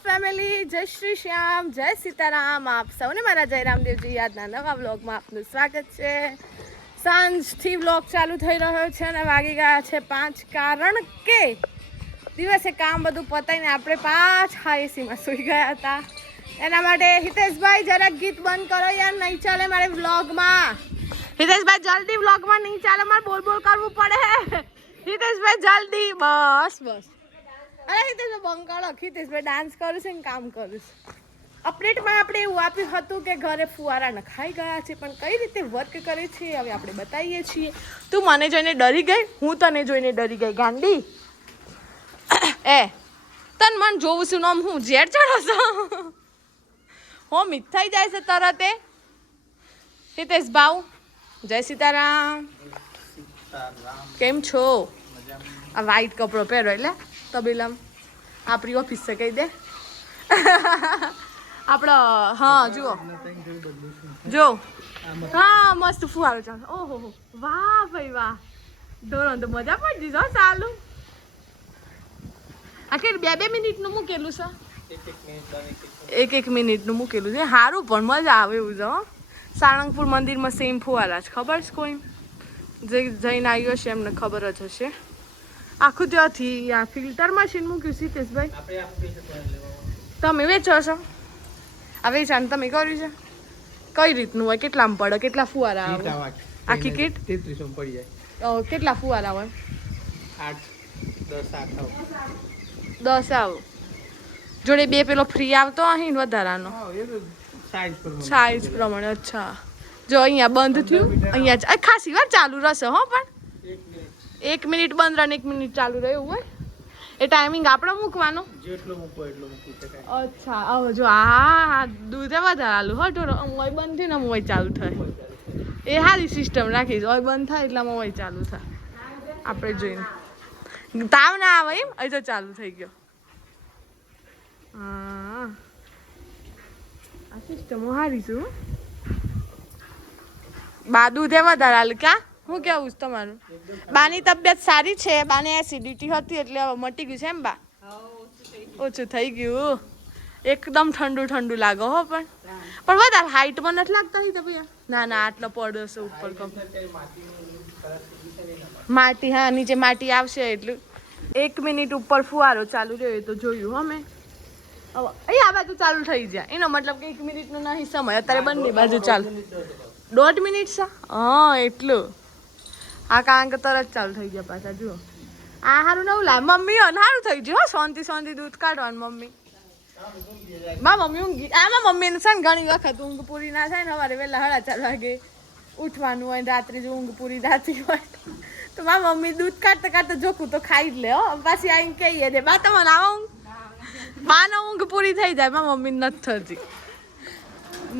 Family, જય શ્રી શ્યામ, જય સીતારામ. આપ સૌને મારા જય રામદેવજી યાદના નવા વ્લોગમાં આપનું સ્વાગત છે. સાંજથી વ્લોગ ચાલુ થઈ રહ્યો છે અને વાગી ગયા છે 5, કારણ કે દિવસે કામ બધું પતાવીને આપણે પાછા એસીમાં સૂઈ ગયા હતા. એના માટે હિતેશભાઈ જરાક ગીત બંધ કરો યાર, નહીં ચાલે મારે વ્લોગમાં. હિતેશભાઈ જલ્દી વ્લોગમાં નહીં ચાલે, મારે બોલ બોલ કરવું પડે. હિતેશભાઈ જલ્દી, બસ બસ. અરે હિતેશભાઈ બંકાળો, હિતેશભાઈ ડાન્સ કરું છે ને કામ કરું છું. અપડેટમાં આપણે એવું આપ્યું હતું કે ઘરે ફુવારા નખાઈ ગયા છે, પણ કઈ રીતે વર્ક કરે છે હવે આપણે બતાવીએ છીએ. તું મને જોઈને ડરી ગઈ, હું તને જોઈને ડરી ગઈ ગાંડી. એ તન મન જોવું છું નામ હું ઝેર ચડો છો હો મીઠાઈ જાય છે તરત. એ હિતેશ ભાવ જય સીતારામ, કેમ છો? આ વ્હાઈટ કપડો પહેરો એટલે તબેલામ આપણી ઓફિસ છે કહી દે. આપણો હા જુઓ જો, હા મસ્ત ફુવારો ચાલે. ઓહો વાહ ભાઈ વાહ, ઢોરો તો મજા પડી જશે ચાલુ. આખી 2-2 મિનિટનું મૂકેલું છે, 1-1 મિનિટનું મૂકેલું છે. સારું પણ મજા આવે એવું છે. સાળંગપુર મંદિરમાં સેમ ફુવારા છે, ખબર છે કોઈ જે જઈને આવ્યો છે એમને ખબર જ હશે. આખું ત્યાંથી આ ફિલ્ટર મશીન મૂક્યું હિતેશભાઈ, તમે વેચો છો? આ વેચાણ તમે કર્યું છે? કઈ રીતનું હોય, કેટલામાં પડે, કેટલા ફુવારા આવે? આખી કીટ 33 પડી જાય. કેટલા ફુવારા હોય? 10 આવો જોડે 2 પેલો ફ્રી આવતો અહીં વધારાનો સાઈઝ પ્રમાણે. અચ્છા જો અહીંયા બંધ થયું, અહીંયા ખાસી વાર ચાલુ રહેશે હો, પણ 1 મિનિટ બંધ રહે 1 મિનિટ ચાલુ રહે એવું હોય. એ ટાઈમિંગ આપણો મૂકવાનો, જેટલો મૂકો એટલો મૂકી શકાય. અચ્છા હવે જો હા દૂધે વધારે આલું હો ઢોરો, મોય બંધ થયું ને મોય ચાલુ થાય. એ સારી સિસ્ટમ રાખીશ, ઓય બંધ થાય એટલે મોય ચાલુ થાય. આપણે જોઈને તાવ ના આવે એમ. અહીં તો ચાલુ થઈ ગયો. હા આ સિસ્ટમ હારી છું. બા દૂધે વધારે આલું ક્યાં? હું કેવું છું તમારું? બાની તબિયત સારી છે, બાને એસિડિટી હતી એટલે હવે મટી ગયું છે એમ બા? ઓછું થઈ ગયું. એકદમ ઠંડુ ઠંડુ લાગે હો, પણ વધારે હાઈટમાં નથી લાગતા તો ભૈયા. ના ના આટલો પડ્યો છે ઉપર કમ માટી. હા નીચે માટી આવશે એટલું. 1 મિનિટ ઉપર ફુવારો ચાલુ રહ્યો તો જોયું હો મેં. હવે અહીં આ બાજુ ચાલુ થઈ જાય એનો મતલબ કે 1 મિનિટનો નહીં સમય, અત્યારે બંને બાજુ ચાલુ 1.5 મિનિટ છે. હા એટલું. હા કારણ કે તરત ચાલુ થઈ ગયા પાછા. જુઓ આ સારું નવું લાવે. મમ્મી સારું થઈ ગયું હો, શાંતિ શાંતિ દૂધ કાઢવાનું. મમ્મી મમ્મી ઊંઘી. આમાં મમ્મીને છે ને ઘણી વખત ઊંઘ પૂરી ના થાય ને, સવારે વહેલા 4:30 વાગે ઉઠવાનું હોય, રાત્રે જો ઊંઘ પૂરી થતી હોય તો મારા મમ્મી દૂધ કાઢતા કાઢતા જોખું તો ખાઈ જ લે હો. પાછી આવીને કહીએ દે બા તમને આવો ઊંઘ, બાનો ઊંઘ પૂરી થઈ જાય. મારા મમ્મી નથી થતી.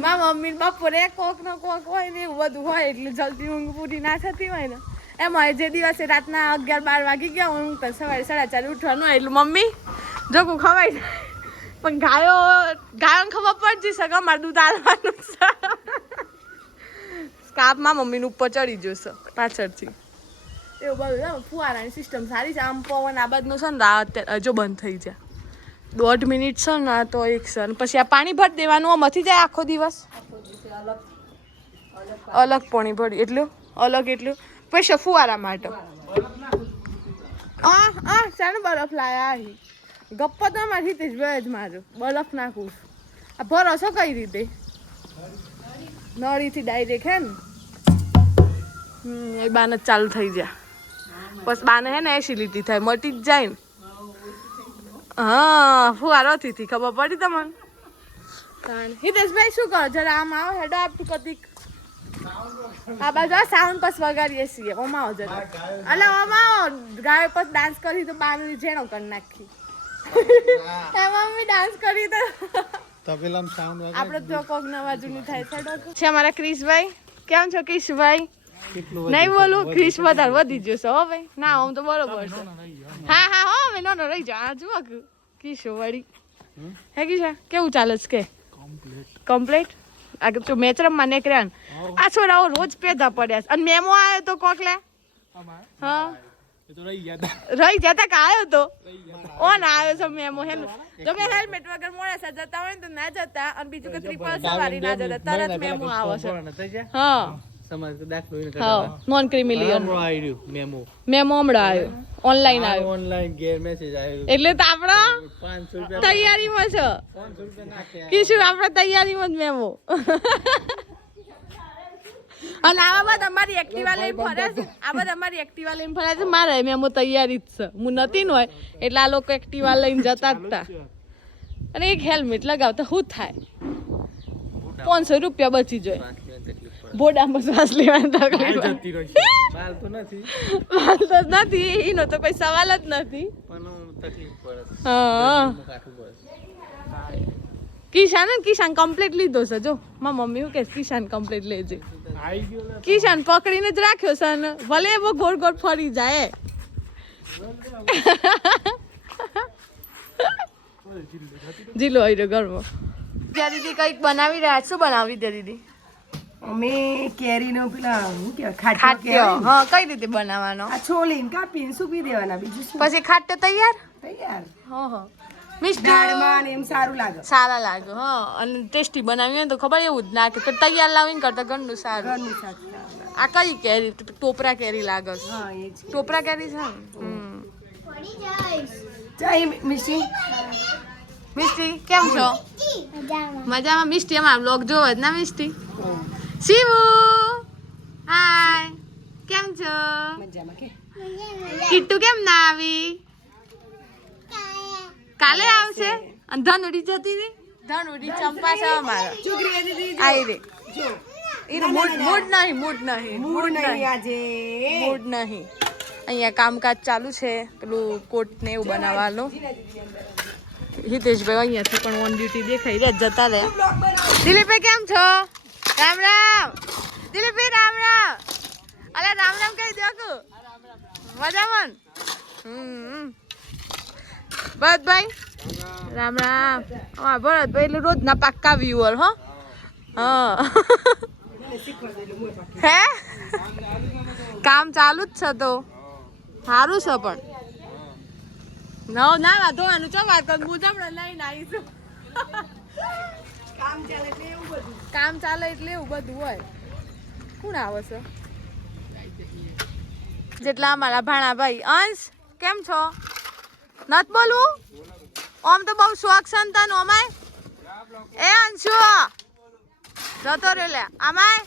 મારા મમ્મી બપોરે કોક ને કોક હોય ને એવું બધું હોય એટલે જલ્દી ઊંઘ પૂરી ના થતી હોય ને. એમાં જે દિવસે રાતના 11-12 વાગી ગયા હું તો સવારે 4:30 ઉઠવાનું હોય એટલે મમ્મી જોખું ખવાય જાય. પણ ગાયોને ખબર પડતી શકે અમારે દૂધ આલવાનું છે. સ્કાપમાં મમ્મીનું ઉપર ચડી જશે પાછળથી. એવું બધું ફુવારાની સિસ્ટમ સારી છે. આમ પવન આ બાજુનો છે ને અત્યારે હજુ બંધ થઈ જાય. 1.5 મિનિટ છે ને તો 1 છે. પછી આ પાણી ભરી દેવાનું, મથી જાય આખો દિવસ. અલગ પાણી ભરી એટલું અલગ એટલું પછી ફુવારા માટે. હા શાનો બરફ લાયા અહીં ગપ્પા તો અમારે હિતેશભાઈ જ મારું બરફ નાખું. આ ભરોસો કઈ રીતે? નળીથી ડાયરેક્ટ હે ને. એ બાને જ ચાલુ થઈ જાય. બસ બાને હે ને એસિડિટી થાય, મટી જ જાય ને. હા ફુવારોથી ખબર પડી તમને. હિતેશભાઈ શું કરો જરા આમ આવો હેડો આપતું કતિક આ બાજુ સાઉન્ડ પસ વગાડીએ છીએ. ઓમાં આવો જરા. અલે ઓમાં આવો, ગાય પર ડાન્સ કરી તો બાનું જેણો કરી નાખી. મમ્મી ડાન્સ કરી તો તબેલામ સાઉન્ડ વગાડી આપણે તો કોક નવા જૂની થાય છે. અમારા ક્રિશભાઈ કેમ છો? ક્રિશભાઈ નહીં બોલું, ક્રિશ વધારે વધી જશે હો ભાઈ. ના આમ તો બરોબર છે. હા હા હો હવે નો રહી જાવ. આ જુઓ કિશો વળી હે કિશા કેવું ચાલે છે કે કમ્પ્લીટ? આ તો મેચ રમવા નીકળ્યા ને આ છોરાઓ રોજ પેદા પડ્યા. અને મેમો આવ્યો તો કોક લે. હા રહી જતા કા આવ્યો તો ઓન આવ્યો છે મેમો જો કે હેલ્મેટ વગર મોડા જતા હોય ને તો ના જતા અને બીજું કે ટ્રિપલ સવારી ના જતા તરત મેમો આવે છે હા સમાજ દાખલો હા નોન ક્રિમિલિયન મેમો હમણાં આવ્યો ઓનલાઈન આવ્યો ઓનલાઈન ગેર મેસેજ આવ્યો એટલે તો આપણા 500 રૂપિયા તૈયારીમાં છે 500 રૂપિયા નાખ્યા કીશું આપણે તૈયારીમાં જ મેમો અને આવા બધા અમારી એક્ટિવા લઈને ફરે છે આ બધા અમારી એક્ટિવા લઈને ફરે છે મારે મેમો તૈયારી જ છે હું નથી ને હોય એટલે આ લોકો એક્ટિવા લઈને જતા જ હતા અને એક હેલ્મેટ લગાવતા શું થાય 500 રૂપિયા બચી જાય બોડામાં શ્વાસ લેવાની તકલીફ બાલ તો નથી બાલ તો નથી એનો તો કોઈ સવાલ જ નથી પણ તકલીફ પડે હા કાઠું પડે કિશાન કમ્પ્લીટ લીધો છે જો મારી મમ્મી શું કે કિશાન કમ્પ્લીટ લેજે કિશાન પકડીને જ રાખ્યો છે ને ભલે એવો ગોળ ગોળ ફરી જાય જીલો હોય ઘરમાં ત્યાં દીદી કંઈક બનાવી રહ્યા શું બનાવી દે દીદી અમે કેરીનો પેલા શું કહેવાય ખાટ્યો હા કઈ રીતે બનાવવાનો આ છોલીને કાપીને સૂકી દેવાના બીજું શું પછી ખાટ્યો તૈયાર તૈયાર હા હા મિષ્ટી દાળમાં ને એમ સારું લાગે સારા લાગે હા અને ટેસ્ટી બનાવી હોય તો ખબર એવું જ નાખે તો તૈયાર લાવીને કરતા ઘરનું સારું ઘરનું શાક સારું લાગે. આ કઈ કેરી ટોપરા કેરી લાગે છે હા એ જ ટોપરા કેરી છે ને ચાઈ મિશી મિષ્ટી કેમ છો મજામાં મિષ્ટી અમારા બ્લોગ જોવો જ ના મિષ્ટી શિવુ હાય કેમ છો મજામાં કે કિટ્ટુ કેમ ના આવી કાલે આવશે અને ધનુડી જતી હતી ધનુડી ચંપા છે અમારા છોકરી દીદી આઈ રે જો એનો મૂડ નહીં મૂડ નહીં આજે મૂડ નહીં અહીંયા કામકાજ ચાલુ છે પેલું કોટ ને એવું બનાવવાનું હિતેશભાઈ અહીંયાથી પણ ઓન ડ્યુટી દેખાઈ રહ્યા જતા રહ્યા દિલીપભાઈ કેમ છો રામ રામ દિલીપભાઈ રામ રામ અલે રામ રામ કહી દો કે મજામાં ભરતભાઈ રામ રામ હા ભરતભાઈ એટલે રોજના પાક્કા વ્યુઅર હો હા હે કામ ચાલુ જ છે તો સારું છે પણ ના ધોવાનું ચો વાત કર હું જમણ લઈને આવીશું કામ ચાલે એટલે એવું બધું હોય કોણ આવે છે જેટલા અમારા ભાણા ભાઈ અંશ કેમ છો નત બોલવું ઓમ તો બહુ શોખ છે ને તને ઓમાય એ અંશુ જતો રહ્યો લે આમાય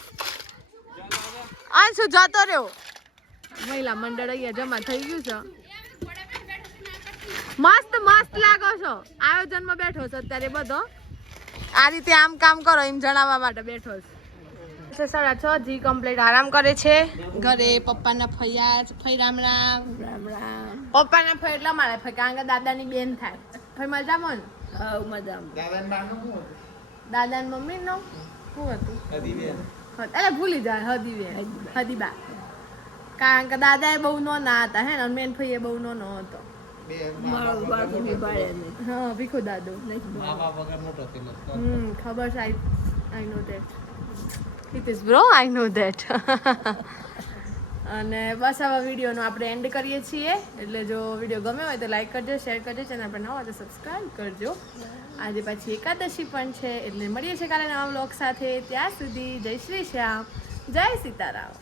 અંશુ જતો રહ્યો મહિલા મંડળ અહીંયા જમા થઈ ગયું છે મસ્ત મસ્ત લાગો છો આયોજનમાં બેઠો છો અત્યારે બધો આ રીતે આમ કામ કરો એમ જણાવવા માટે બેઠો છે 6:30 જી કમ્પ્લીટ આરામ કરે છે ઘરે પપ્પાના ફઈ રામ રામ પપ્પાના ફઈ એટલે મારા ફઈ કારણ કે દાદાની બેન થાય ફઈ મજામાં ને હા મજામાં દાદાની મમ્મી નો શું હતું એટલે ભૂલી જાય હદીબા કારણ કે દાદા એ બહુ નાના હતા હે ને મેન ફઈ એ બહુ નાનો હતો હા ભીખો દાદો ખબર છે I know that it is bro I know that અને બસ આવા વિડીયોનો આપણે એન્ડ કરીએ છીએ એટલે જો વિડીયો ગમે હોય તો લાઈક કરજો શેર કરજો ચેનલ પર નવા હોય તો સબસ્ક્રાઈબ કરજો આજે પાછી એકાદશી પણ છે એટલે મળીએ છીએ કાલે નવા વ્લોગ સાથે ત્યાં સુધી જય શ્રી શ્યામ જય સીતારામ